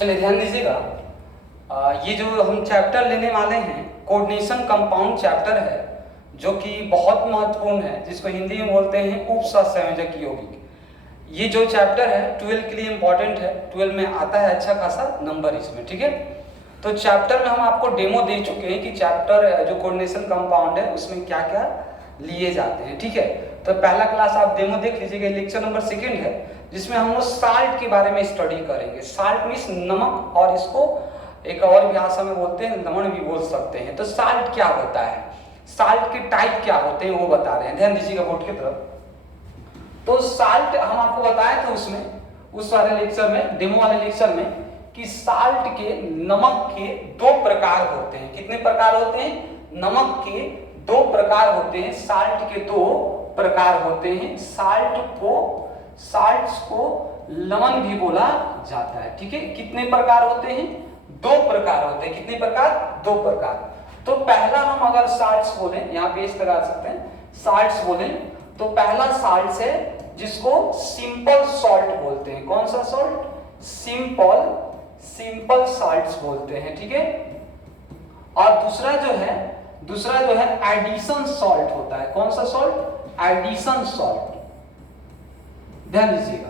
चलिए ध्यान दीजिएगा, ये जो हम चैप्टर लेने वाले हैं कोऑर्डिनेशन कंपाउंड चैप्टर है, जो कि बहुत महत्वपूर्ण है, जिसको हिंदी में बोलते हैं उपसंयोजक यौगिक। ये जो चैप्टर है 12 के लिए इम्पोर्टेंट है, 12 में आता है अच्छा खासा नंबर इसमें, ठीक है। तो चैप्टर में हम आपको डेमो दे चुके हैं कि चैप्टर जो कोऑर्डिनेशन कंपाउंड है उसमें क्या क्या लिए जाते हैं, ठीक है। तो पहला क्लास आप डेमो देख लीजिएगा, लेक्चर नंबर 2 है, जिसमें हम लोग साल्ट के बारे में स्टडी करेंगे। साल्ट मीन्स नमक, और इसको एक और भी भाषा में बोलते हैं लवण भी बोल सकते हैं। तो साल्ट क्या होता है, साल्ट के टाइप क्या होते हैं वो बता रहे हैं, ध्यान दीजिएगा बोर्ड की तरफ। तो साल्ट हम आपको बताए थे उसमें, उस वाले लेक्चर में, डेमो वाले लेक्चर में, कि साल्ट के, नमक के 2 प्रकार होते हैं। कितने प्रकार होते हैं? नमक के 2 प्रकार होते हैं, साल्ट के 2 प्रकार होते हैं। साल्ट्स को लवण भी बोला जाता है, ठीक है। कितने प्रकार होते हैं? 2 प्रकार होते हैं। कितने प्रकार? 2 प्रकार। तो पहला हम अगर साल्ट्स बोले, यहाँ पे इस लगा सकते हैं, साल्ट्स बोले तो पहला साल्ट है जिसको सिंपल सॉल्ट बोलते हैं। कौन सा सॉल्ट? सिंपल साल्ट्स बोलते हैं, ठीक है। और दूसरा जो है एडिशन सॉल्ट होता है। कौन सा सॉल्ट? Addition salt. ध्यान दीजिएगा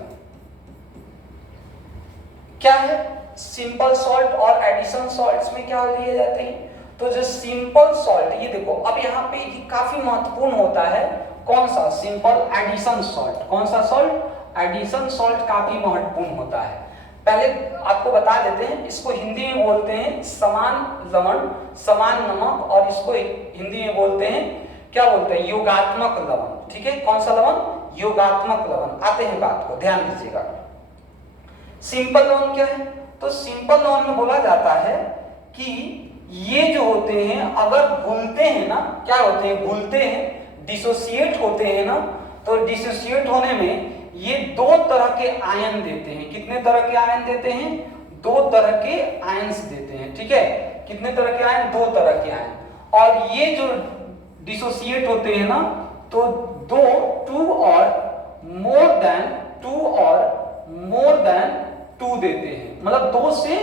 क्या है सिंपल सॉल्ट और एडिशन सॉल्ट्स में क्या लिए जाते हैं। तो जो सिंपल सॉल्ट, ये देखो अब यहाँ पे काफी महत्वपूर्ण होता है, कौन सा? Simple addition salt. कौन सा सॉल्ट? एडिशन सॉल्ट काफी महत्वपूर्ण होता है। पहले आपको बता देते हैं, इसको हिंदी में बोलते हैं समान लवण, समान नमक, और इसको हिंदी में बोलते हैं, क्या बोलते हैं? योगात्मक लवण, ठीक है। कौन सा लवण? योगात्मक लवण। आते हैं बात को, ध्यान दीजिएगा। सिंपल लवण क्या है? तो सिंपल लवण में बोला जाता है कि ये जो होते हैं अगर घुलते हैं ना, क्या होते हैं? घुलते हैं, डिसोसिएट होते हैं ना, तो डिसोसिएट होने में ये 2 तरह के आयन देते हैं। कितने तरह के आयन देते हैं? 2 तरह के आयन्स देते हैं, ठीक है। कितने तरह के आयन? 2 तरह के आयन। और ये जो डिसोसिएट होते हैं ना, तो 2 और मोर देन 2 देते हैं, मतलब 2 से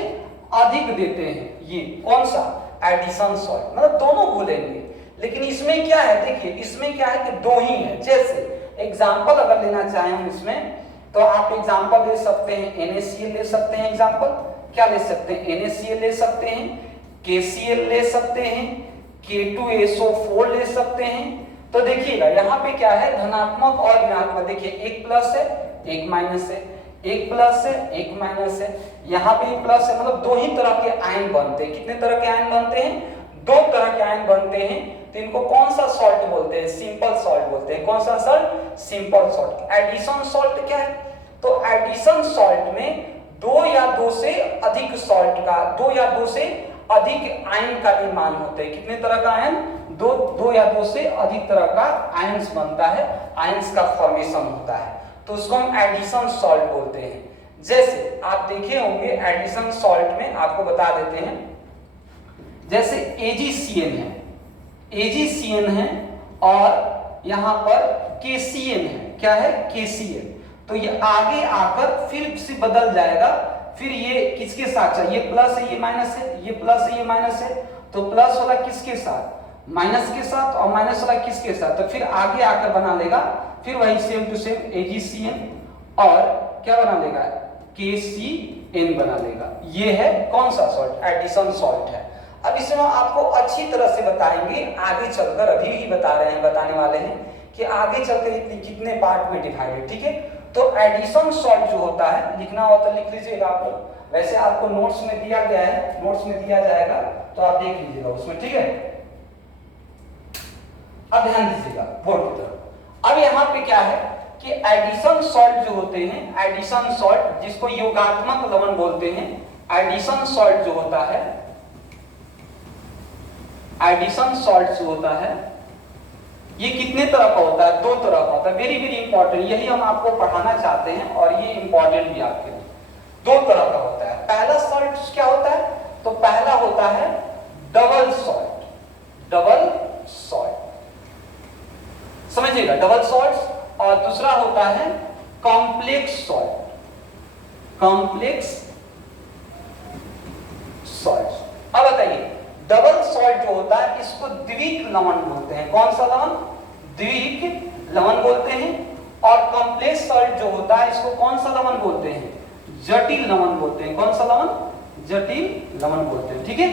अधिक देते हैं। ये कौन सा? एडिशन सॉल्ट, मतलब दोनों घुलेंगे। लेकिन इसमें क्या है, देखिए इसमें क्या है कि 2 ही है। जैसे एग्जाम्पल अगर लेना चाहें हम इसमें, तो आप एग्जाम्पल ले सकते हैं NaCl ले सकते हैं। एग्जाम्पल क्या ले सकते हैं? NaCl ले सकते हैं, KCl ले सकते हैं, K2SO4 ले सकते हैं। तो देखिएगा यहाँ पे क्या है, धनात्मक और ऋणात्मक। देखिए एक प्लस है, एक माइनस है, एक प्लस है, एक माइनस है, यहाँ पे प्लस है, मतलब 2 ही तरह के आयन बनते हैं। कितने तरह के आयन बनते हैं? 2 तरह के आयन बनते हैं। तो इनको कौन सा सॉल्ट बोलते हैं? सिंपल सॉल्ट बोलते हैं। कौन सा salt? Simple salt. Addition salt क्या है? तो एडिशन सॉल्ट में 2 या 2 से अधिक सॉल्ट का, 2 या 2 से अधिक आयन का निर्माण होता है। कितने तरह का आयन? 2 या 2 से अधिक तरह का आयन्स बनता है, आयन्स का फॉर्मेशन होता है, तो उसको हम एडिशन सॉल्ट बोलते हैं। जैसे आप देखे होंगे एडिशन सॉल्ट में, आपको बता देते हैं, जैसे AgCN है और यहाँ पर KCN है। क्या है? KCN। तो ये आगे आकर फिर से बदल जाएगा, फिर ये किसके साथ? ये प्लस है, ये माइनस है, ये प्लस है, ये माइनस है, तो प्लस वाला किसके साथ? माइनस के साथ, और माइनस वाला किसके साथ? तो फिर आगे आकर बना लेगा, फिर वही सेम टू सेम AgCN, और क्या बना लेगा? KCN बना लेगा। ये है कौन सा सॉल्ट? एडिशन सॉल्ट है। अब इसमें आपको अच्छी तरह से बताएंगे आगे चलकर, अभी ही बताने वाले हैं कि आगे चलकर इतने कितने पार्ट में डिवाइड है, ठीक है। तो एडिशन सॉल्ट जो होता है, लिखना हो तो लिख लीजिएगा आप लोग, वैसे आपको नोट्स में दिया गया है, नोट्स में दिया जाएगा तो आप देख लीजिएगा उसमें, ठीक है। अब ध्यान दीजिएगा बोर्ड की तरफ। अब यहाँ पे क्या है कि एडिशन सॉल्ट जो होते हैं, एडिशन सॉल्ट जिसको योगात्मक लवण बोलते हैं, एडिशन सॉल्ट जो होता है, एडिशन सॉल्ट जो होता है, ये कितने तरह का होता है? 2 तरह का होता है। वेरी वेरी इंपॉर्टेंट, यही हम आपको पढ़ाना चाहते हैं और ये इंपॉर्टेंट भी आपके लिए। 2 तरह का होता है। पहला सॉल्ट क्या होता है? तो पहला होता है डबल सॉल्ट। डबल सॉल्ट समझिएगा, डबल सॉल्ट। और दूसरा होता है कॉम्प्लेक्स सॉल्ट। Complex salt. अब बताइए डबल सॉल्ट जो होता है इसको द्विक लवण बोलते हैं। कौन सा लवण? द्विक लवण बोलते हैं। और कॉम्प्लेक्स सॉल्ट जो होता है इसको कौन सा लवण बोलते हैं? जटिल लवण बोलते हैं। कौन सा लवण? जटिल लवण बोलते हैं। ठीक है,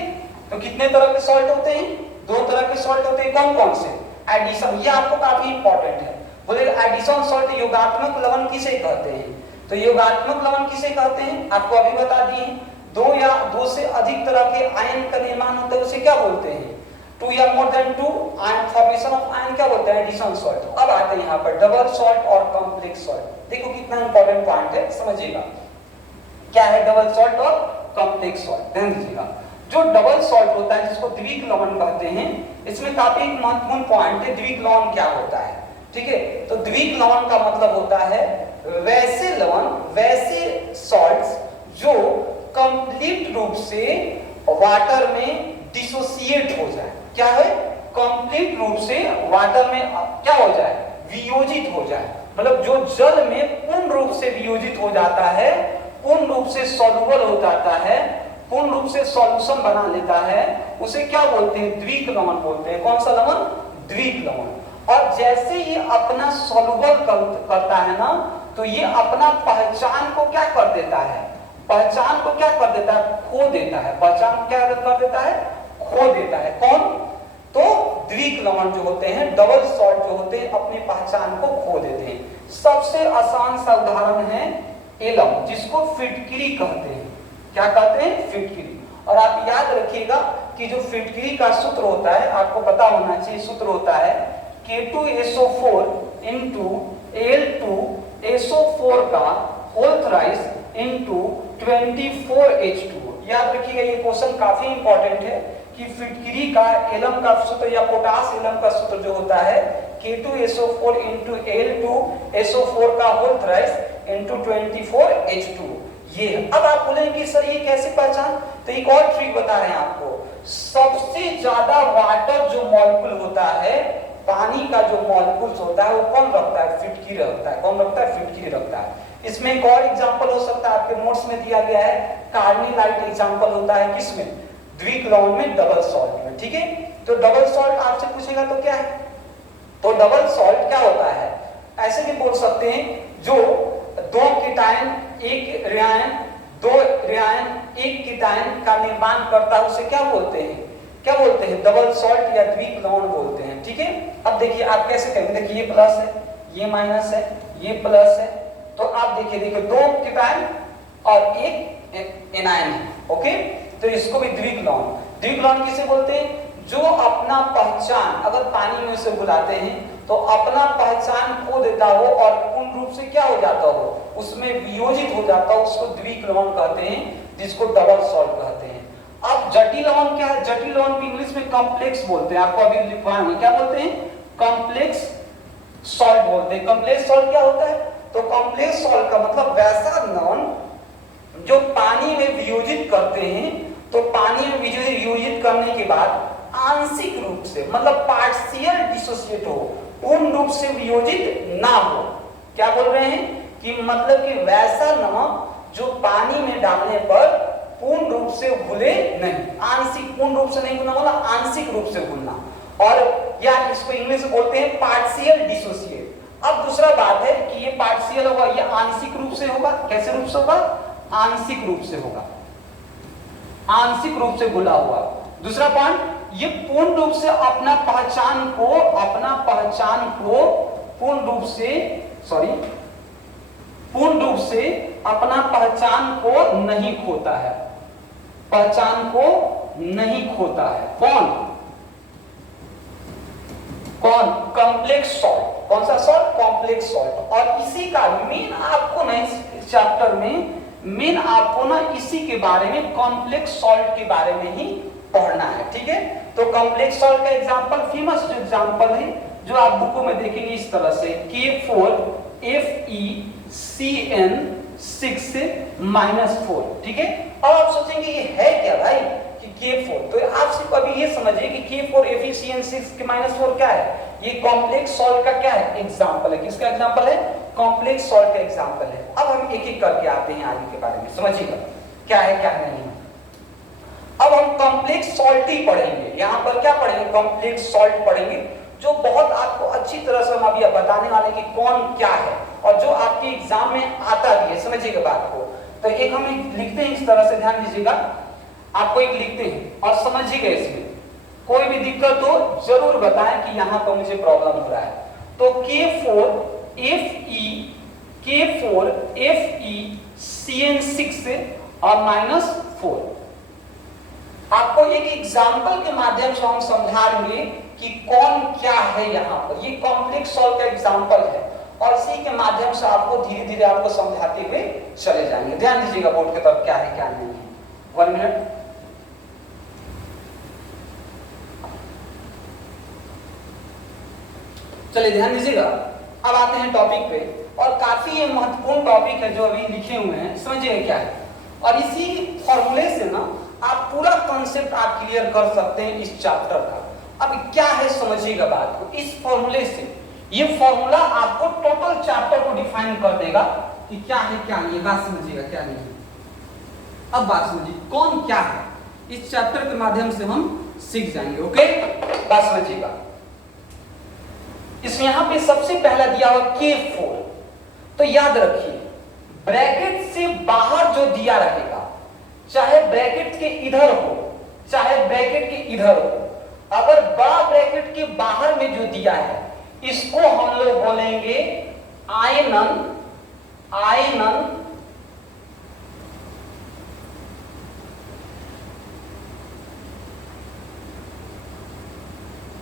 तो कितने तरह के सॉल्ट होते हैं? दो तरह के सॉल्ट होते हैं। कौन कौन से? एडिशन, ये आपको काफी इंपॉर्टेंट है। बोले एडिशन सॉल्ट योगात्मक लवण किसे कहते हैं? तो योगात्मक लवण किसे कहते हैं आपको अभी बता दिए। दो या दो से अधिक तरह के आयन का निर्माण होता है उसे क्या बोलते हैं? टू या more than two ion formation of ion क्या बोलते हैं? Addition salt. अब आते हैं यहाँ पर डबल सॉल्ट और कॉम्प्लेक्स सॉल्ट। देखो कितना इंपॉर्टेंट पॉइंट है, समझिएगा क्या है डबल सॉल्ट और कॉम्प्लेक्स सॉल्ट। ध्यान दीजिएगा, जो डबल सॉल्ट होता है जिसको द्विक लवण कहते हैं, इसमें काफी महत्वपूर्ण पॉइंट है द्विक लवण क्या होता है। ठीक है, तो द्विक लवण का मतलब होता है वैसे लवण, वैसे सॉल्ट्स जो कंप्लीट रूप से वाटर में डिसोसिएट हो जाए। क्या है? कंप्लीट रूप से वाटर में क्या हो जाए? वियोजित हो जाए। मतलब जो जल में पूर्ण रूप से वियोजित हो जाता है, पूर्ण रूप से सॉल्युबल हो जाता है, पूर्ण रूप से सॉल्यूशन बना लेता है, उसे क्या बोलते हैं? द्विक लवण बोलते हैं। कौन सा लवण? द्विक लवण। और जैसे ये अपना सॉल्युबल करता है ना, तो ये अपना पहचान को क्या कर देता है? पहचान को क्या कर देता है? खो देता है। पहचान क्या कर देता है? खो देता है। कौन? तो द्विक लवण जो होते हैं, डबल सॉल्ट जो होते हैं, अपनी पहचान को खो देते हैं। सबसे आसान सा उदाहरण है एलम, जिसको फिटकिरी कहते हैं। क्या कहते हैं? फिटकिरी। और आप याद रखिएगा कि जो फिटकिरी का सूत्र होता है, आपको पता होना चाहिए, सूत्र होता है K2SO4 into Al2SO4 का होल थ्राइस into 24H2। याद रखिएगा, ये क्वेश्चन काफी इंपॉर्टेंट है कि फिटकिरी का एलम का सूत्र या पोटास एलम का सूत्र जो होता है K2SO4 into Al2SO4 का होल थ्राइस into 24H2। ये अब आप बोलेंगे सर ये कैसे पहचान? तो एक और ट्रिक बता रहे हैं आपको। सबसे ज्यादा वाटर जो मॉलिक्यूल होता है, पानी का जो मॉलिक्यूल्स होता है, वो कौन रखता है? फिटकिरी रखता है। कौन रखता है? फिटकिरी रखता है। इसमें एक और एग्जांपल हो सकता है, आपके नोट्स में दिया गया है, कार्निलाइट एग्जांपल होता है किसमें? द्विक लवण में, डबल सॉल्ट में। ठीक है, तो डबल सॉल्ट आपसे पूछेगा तो क्या है? तो डबल सॉल्ट क्या होता है? ऐसे भी बोल सकते हैं, जो दो कीटायन एक रियायन, दो रियायन एक कीटायन का निर्माण करता है, उसे क्या बोलते हैं? क्या बोलते हैं? डबल सॉल्ट या द्विक लवण बोलते हैं। ठीक है, अब देखिए आप कैसे करेंगे। देखिए ये प्लस है, ये माइनस है, ये प्लस है, तो आप देखिए दो कीटायन और एक एनायन है। ओके, तो इसको भी द्विक लवण। द्विक लवण किसे बोलते हैं? जो अपना पहचान, अगर पानी में उसे बुलाते हैं तो अपना पहचान खो देता हो और पूर्ण रूप से क्या हो जाता हो? उसमें वियोजित हो जाता हो, उसको द्विक लवण कहते हैं, जिसको डबल सॉल्ट कहते हैं। अब जटिल लवण क्या है? जटिल लवण को इंग्लिश में कॉम्प्लेक्स बोलते हैं। आपको अभी लिखवाएंगे, क्या बोलते हैं? कॉम्प्लेक्स सॉल्ट बोलते हैं। कॉम्प्लेक्स सॉल्ट क्या होता है? तो कॉम्प्लेक्स सॉल्ट का मतलब वैसा लवण जो पानी में वियोजित करते हैं, तो पानी में वियोजित करने के बाद आंशिक रूप से, मतलब पार्शियल डिसोसिएट हो, पूर्ण रूप से वियोजित ना हो। क्या बोल रहे हैं कि मतलब कि वैसा नमक जो पानी में डालने पर पूर्ण रूप से घुले नहीं, आंशिक, पूर्ण रूप से नहीं घुलना, मतलब आंशिक रूप से घुलना, और या इसको इंग्लिश में बोलते हैं पार्शियल डिसोसिएट। अब दूसरा बात है कि ये पार्शियल होगा, ये आंशिक रूप से होगा। कैसे रूप से होगा? आंशिक रूप से होगा, आंशिक रूप से घुला हुआ। दूसरा पॉइंट, ये पूर्ण रूप से अपना पहचान को पूर्ण रूप से अपना पहचान को नहीं खोता है, पहचान को नहीं खोता है। कौन? Complex salt. कौन सा सॉल्ट? Complex salt. और इसी का मेन आपको ना इस चैप्टर में मेन आपको ना इसी के बारे में, कॉम्प्लेक्स सॉल्ट के बारे में ही पढ़ना है। ठीक है, तो कॉम्प्लेक्स सॉल्ट का एग्जांपल, फेमस जो एग्जांपल है, जो आप बुकों में देखेंगे इस तरह से, K4FeCN6-4। ठीक है, अब आप सोचेंगे ये है क्या भाई कि K4, तो आप सिर्फ अभी ये समझिए कि K4FeCN6-4 क्या है? ये कॉम्प्लेक्स सॉल्ट का क्या है? एग्जांपल है। किसका एग्जांपल है? कॉम्प्लेक्स सॉल्ट का एग्जांपल है। अब हम एक एक करके आते हैं आगे के बारे में, समझिएगा क्या है क्या नहीं है। कॉम्प्लेक्स सॉल्ट ही पढ़ेंगे। यहाँ पर क्या पढ़ेंगे? कॉम्प्लेक्स सॉल्ट पढ़ेंगे, जो बहुत आपको अच्छी तरह से हम अभी बताने वाले कि कौन क्या है और जो आपके एग्जाम में आता भी है। समझिएगा बात को। तो एक हम लिखते हैं इस तरह से, ध्यान दीजिएगा, आपको एक लिखते हैं और समझिएगा। इसमें कोई भी दिक्कत हो जरूर बताएं कि यहाँ पर मुझे प्रॉब्लम हो रहा है। तो K4Fe और -4 आपको एक एग्जाम्पल के माध्यम से हम समझाएंगे कि कौन क्या है। यहाँ पर ये कॉम्प्लेक्स सॉल्व का एग्जाम्पल है और इसी के माध्यम से आपको धीरे धीरे आपको समझाते हुए चले जाएंगे। ध्यान दीजिएगा बोर्ड की तरफ, क्या है क्या नहीं है। 1 मिनट। चलिए ध्यान दीजिएगा, अब आते हैं टॉपिक पे, और काफी ये महत्वपूर्ण टॉपिक है जो अभी लिखे हुए हैं। समझिएगा क्या है, और इसी फॉर्मूले से ना आप पूरा कॉन्सेप्ट आप क्लियर कर सकते हैं इस चैप्टर का। अब क्या है समझिएगा बात को। इस फॉर्मूले से, ये फॉर्मूला आपको टोटल चैप्टर को डिफाइन कर देगा कि क्या है क्या नहीं है। बात समझिएगा क्या नहीं है। अब बात समझिए कौन क्या है, इस चैप्टर के माध्यम से हम सीख जाएंगे। ओके, बात समझिएगा। इसमें यहां पे सबसे पहला दिया हुआ K4, तो याद रखिए ब्रैकेट से बाहर जो दिया रहेगा, चाहे ब्रैकेट के इधर हो चाहे ब्रैकेट के इधर हो, अगर बड़ा ब्रैकेट के बाहर में जो दिया है इसको हम लोग बोलेंगे आयनन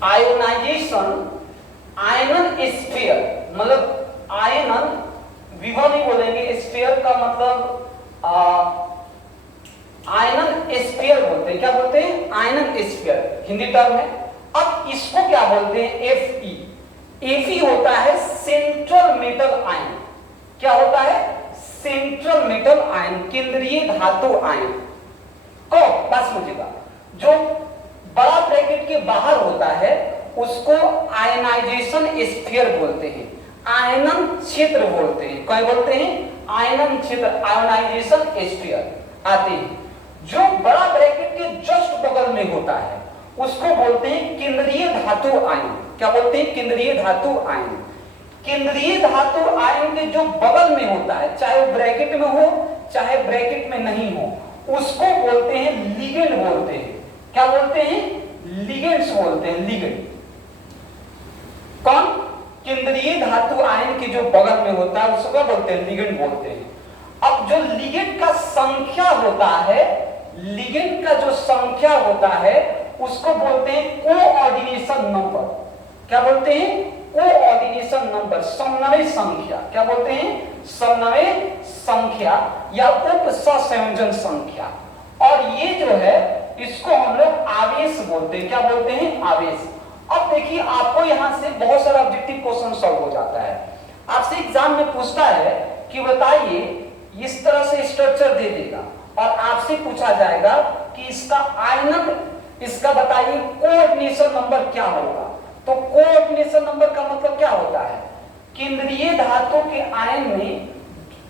आयोनाइजेशन, आयनन स्फीयर, मतलब आयनन विभव नहीं बोलेंगे, स्फीयर का मतलब आयनन स्फीयर बोलते हैं। क्या बोलते हैं? आयनन स्फीयर, हिंदी टर्म है। अब इसको क्या बोलते हैं? Fe होता है सेंट्रल मेटल आयन। क्या होता है? सेंट्रल मेटल आयन, केंद्रीय धातु आयन। कौन? बस समझिएगा, जो बड़ा ब्रैकेट के बाहर होता है उसको आयनाइजेशन स्फीयर बोलते हैं, आयनन क्षेत्र बोलते हैं। क्या बोलते हैं? आयनन क्षेत्र, आयनाइजेशन स्फीयर आते हैं। जो बड़ा ब्रैकेट के जस्ट बगल में होता है उसको बोलते हैं केंद्रीय धातु आयन। क्या बोलते हैं? केंद्रीय धातु आयन। केंद्रीय धातु आयन के जो बगल में होता है, चाहे वो ब्रैकेट में हो चाहे ब्रैकेट में नहीं हो, उसको बोलते हैं लिगेंड बोलते हैं। क्या बोलते हैं? लिगेंड्स बोलते हैं, लिगेंड। कौन? केंद्रीय धातु आयन के जो बगल में होता है उसको क्या बोलते हैं? लिगेंड बोलते हैं। अब जो लिगेंड का संख्या होता है, लिगेंड का जो संख्या होता है उसको बोलते हैं कोऑर्डिनेशन नंबर। क्या बोलते हैं? कोऑर्डिनेशन नंबर, समन्वय संख्या। क्या बोलते हैं? समन्वय संख्या या उप सहसंयोजन संख्या। और ये जो है इसको हम लोग आवेश बोलते हैं। क्या बोलते हैं? आवेश। अब देखिए आपको यहां से बहुत सारा ऑब्जेक्टिव क्वेश्चन सॉल्व हो जाता है। आपसे एग्जाम में पूछता है कि बताइए, इस तरह से स्ट्रक्चर दे देगा और आपसे पूछा जाएगा कि इसका आयनन, इसका बताइए कोऑर्डिनेशन नंबर क्या होगा। तो कोऑर्डिनेशन नंबर का मतलब क्या होता है? केंद्रीय धातु के आयन में,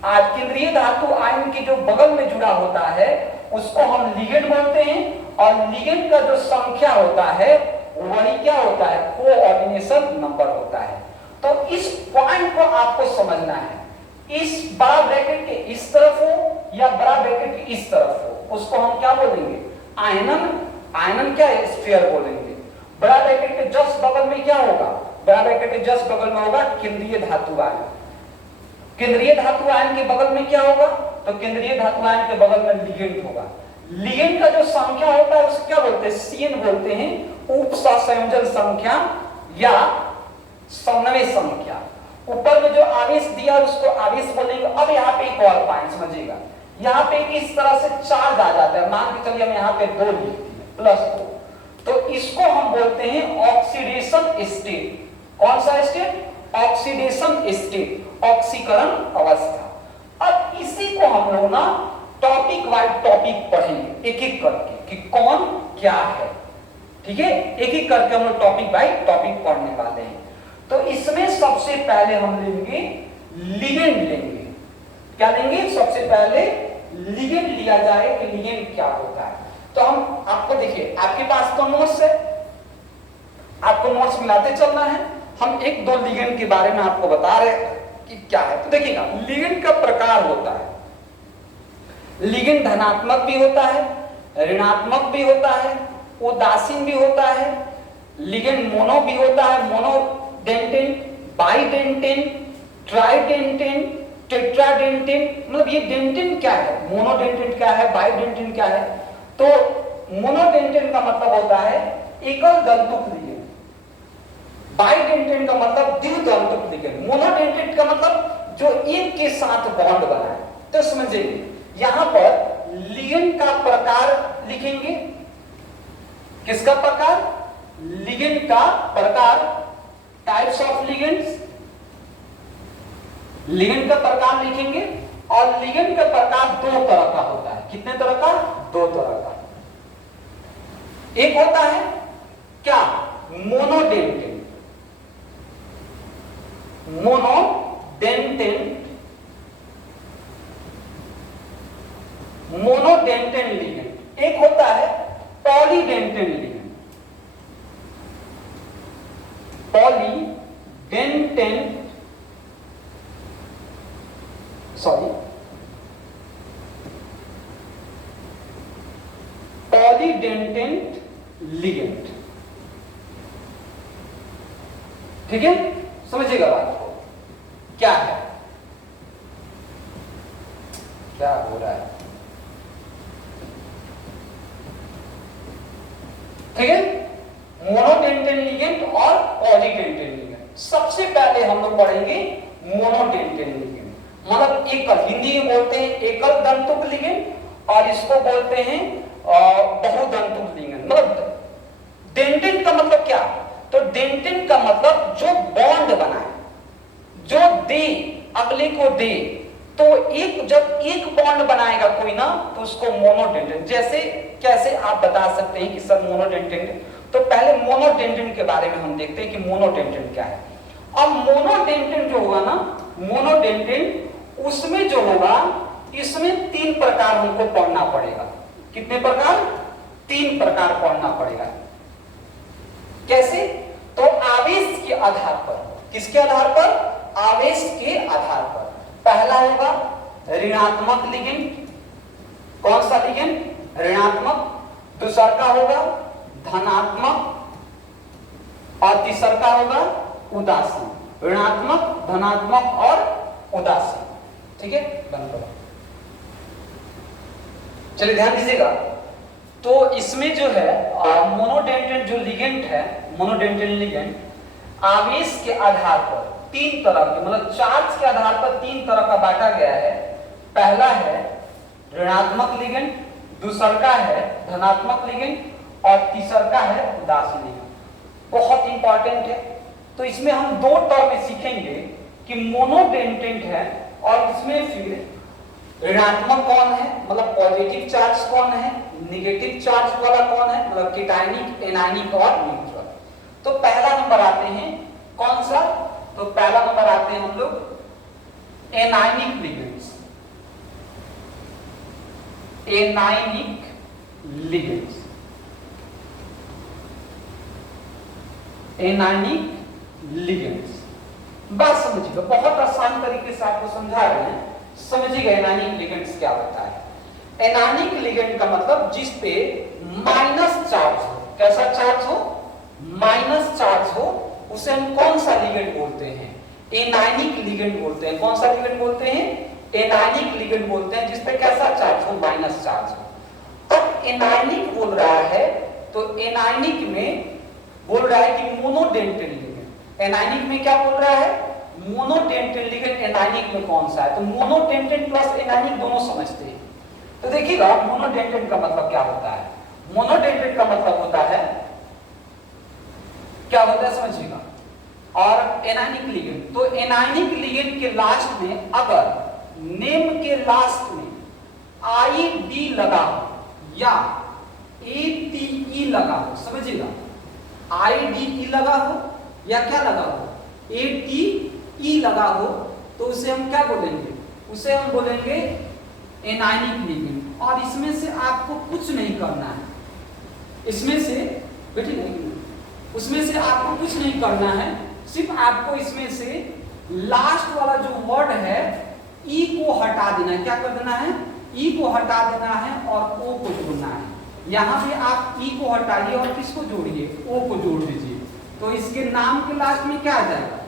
केंद्रीय धातु आयन के जो बगल में जुड़ा होता है उसको हम लिगेंड बोलते हैं, और लिगेंड का जो संख्या होता है वही क्या होता है? कोऑर्डिनेशन नंबर होता है। तो इस पॉइंट को आपको समझना है। इस बड़ा ब्रैकेट के इस तरफ हो या बड़ा ब्रैकेट के इस तरफ हो, उसको हम क्या बोलेंगे? आयनन, आयनन क्या है? स्फीयर बोलेंगे। बड़ा ब्रैकेट के जस्ट बगल में क्या होगा? बड़ा ब्रैकेट के जस्ट बगल में होगा केंद्रीय धातु आयन। केंद्रीय धातु आयन के बगल में क्या होगा? तो केंद्रीय धातु आयन के बगल में लिगेंड होगा। लिगेंड का जो संख्या होता है उसको क्या बोलते हैं? सीएन बोलते हैं, उप सहसंयोजन संख्या या समन्वय संख्या। ऊपर में जो आवेश दिया उसको आवेश बोलेंगे। अब यहाँ पे एक और पॉइंट समझिएगा, यहाँ पे इस तरह से चार्ज आ जाता है, मान के चलिए हम यहाँ पे 2 लिख दिए +2, तो इसको हम बोलते हैं ऑक्सीडेशन स्टेट। कौन सा स्टेट? ऑक्सीडेशन स्टेट, ऑक्सीकरण अवस्था। अब इसी को हम लोग ना टॉपिक वाइज टॉपिक पढ़ेंगे एक एक करके कि कौन क्या है। ठीक है, एक एक करके हम लोग टॉपिक वाइज टॉपिक पढ़ने वाले हैं। तो इसमें सबसे पहले हम लेंगे लिगेंड लेंगे। क्या लेंगे? सबसे पहले लिगेंड लिया जाए कि लिगेंड क्या होता है। तो हम आपको देखिए, आपके पास तो नोट्स है, आपको नोट्स मिलाते चलना है। हम एक दो लिगेंड के बारे में आपको बता रहे हैं कि क्या है। तो देखिएगा, लिगेंड का प्रकार होता है, लिगेंड धनात्मक भी होता है, ऋणात्मक भी होता है, उदासीन भी होता है, लिगेंड मोनो भी होता है, मोनोडेंटेन, बाइडेंटेन, ट्राइडेंटेन, टेट्राडेंटेन। मतलब ये डेंटेन क्या है, मोनोडेंटेन क्या है, बाइडेंटेन क्या है। तो मोनोडेंटेन का मतलब होता है एकल दंतुक लिगेंड, बाइडेंटेन का मतलब द्विदंतुक लिगेंड, मोनोडेंटेन का मतलब जो एक के साथ बॉन्ड बनाए। तो समझिए, यहां पर लिगेंड का प्रकार लिखेंगे। किसका प्रकार? लिगेंड का प्रकार, टाइप्स ऑफ लिगेंड्स, लिगेंड का प्रकार लिखेंगे। और लिगेंड का प्रकार दो तरह का होता है। कितने तरह का? दो तरह का। एक होता है क्या? मोनोडेंटेन, मोनोडेंटेन, मोनोडेंटेन लिगेंड। एक होता है पॉलीडेंटेन लिगेंड, पॉलीडेंटेन, पॉलीडेंटेन लिगेंड। ठीक है, समझिएगा बात को, क्या है, क्या हो रहा है। ठीक है, मोनोडेंटेन लिगेंड और पॉलीडेंटेन लिगेंड। सबसे पहले हम लोग पढ़ेंगे मोनोडेंटेन लिगेंड, मतलब एकल, हिंदी में बोलते हैं एकल दंतुक लिगेंड, और इसको बोलते हैं बहुदंतुक लिगेंड। मतलब डेंटेन का मतलब क्या? तो डेंटेन का मतलब जो बॉन्ड बनाए, जो दे, अगले को दे। तो एक, जब एक बॉन्ड बनाएगा कोई ना, तो उसको मोनोडेंटेन। जैसे कैसे आप बता सकते हैं कि सर मोनोडेंटेन? तो पहले मोनोडेंटेन के बारे में हम देखते हैं कि मोनोडेंटेन क्या है। अब मोनोडेंटेन जो होगा ना, मोनोडेंटेन, उसमें जो होगा, इसमें तीन प्रकार हमको पढ़ना पड़ेगा। कितने प्रकार? तीन प्रकार पढ़ना पड़ेगा। कैसे? तो आवेश के आधार पर। किसके आधार पर? आवेश के आधार पर। पहला होगा ऋणात्मक लिगेंड। कौन सा लिगेंड? ऋणात्मक। दूसरा का होगा धनात्मक, और तीसरा का होगा उदासीन। ऋणात्मक, धनात्मक और उदासीन। ठीक है, बंद करो। चलिए ध्यान दीजिएगा। तो इसमें जो है मोनोडेंटेन जो लिगेंड है, मोनोडेंटेन लिगेंड आवेश के आधार पर तीन तरह के, मतलब चार्ज के आधार पर तीन तरह का बांटा गया है। पहला है ऋणात्मक लिगेंड, दूसरा का है धनात्मक लिगेंड, और तीसरा का है उदासीन लिगेंड। बहुत इंपॉर्टेंट है। तो इसमें हम दो टर्म सीखेंगे कि मोनोडेंटेन है, और इसमें फिर ऋणात्मक कौन है, मतलब पॉजिटिव चार्ज कौन है, नेगेटिव चार्ज वाला कौन है, मतलब केटायनिक, एनायनिक और न्यूट्रल। तो पहला नंबर आते हैं कौन सा? तो पहला नंबर आते हैं हम लोग anionic ligands. Anionic ligands, anionic ligands. बात समझिएगा, बहुत आसान तरीके से आपको समझा रहे हैं, समझिएगा एनायनिक लिगेंड्स क्या होता है। एनायनिक लिगेंड का मतलब जिस पे माइनस चार्ज हो। कैसा चार्ज हो? माइनस चार्ज हो, उसे हम कौन सा लिगेंड बोलते हैं? एनायनिक लिगेंड बोलते हैं। कौन सा लिगेंड बोलते हैं? एनायनिक लिगेंड बोलते हैं, जिस पे कैसा चार्ज हो? माइनस चार्ज हो। अब एनायनिक बोल रहा है, तो एनायनिक में बोल रहा है कि मोनोडेंटेन लिगेंड। एनायनिक में क्या बोल रहा है? मोनोडेंटेन लिगेंड। एनायनिक में कौन सा है? तो मोनोडेंटेन प्लस एनायनिक दोनों समझते हैं। तो देखिएगा मोनोडेंटेन का मतलब क्या होता है। मोनोडेंटेन का मतलब होता है, क्या होता है समझिएगा। और एनायनिक लिगेंड, तो एनायनिक लिगेंड के लास्ट में अगर नेम के लास्ट में आई लगा हो या ATE लगा हो, समझिएगा, IDE लगा हो या क्या लगा हो, ATE लगा हो, तो उसे हम क्या बोलेंगे? उसे हम बोलेंगे एनायनिक लिगेंड। और इसमें से आपको कुछ नहीं करना है, इसमें से बेटी नहीं, उसमें से आपको कुछ नहीं करना है, सिर्फ आपको इसमें से लास्ट वाला जो वर्ड है ई को हटा देना है। क्या कर देना है? ई को हटा देना है और ओ को जोड़ना है। यहाँ पे आप ई को हटाइए और किसको जोड़िए? ओ को जोड़ दीजिए। तो इसके नाम के लास्ट में क्या आ जाएगा?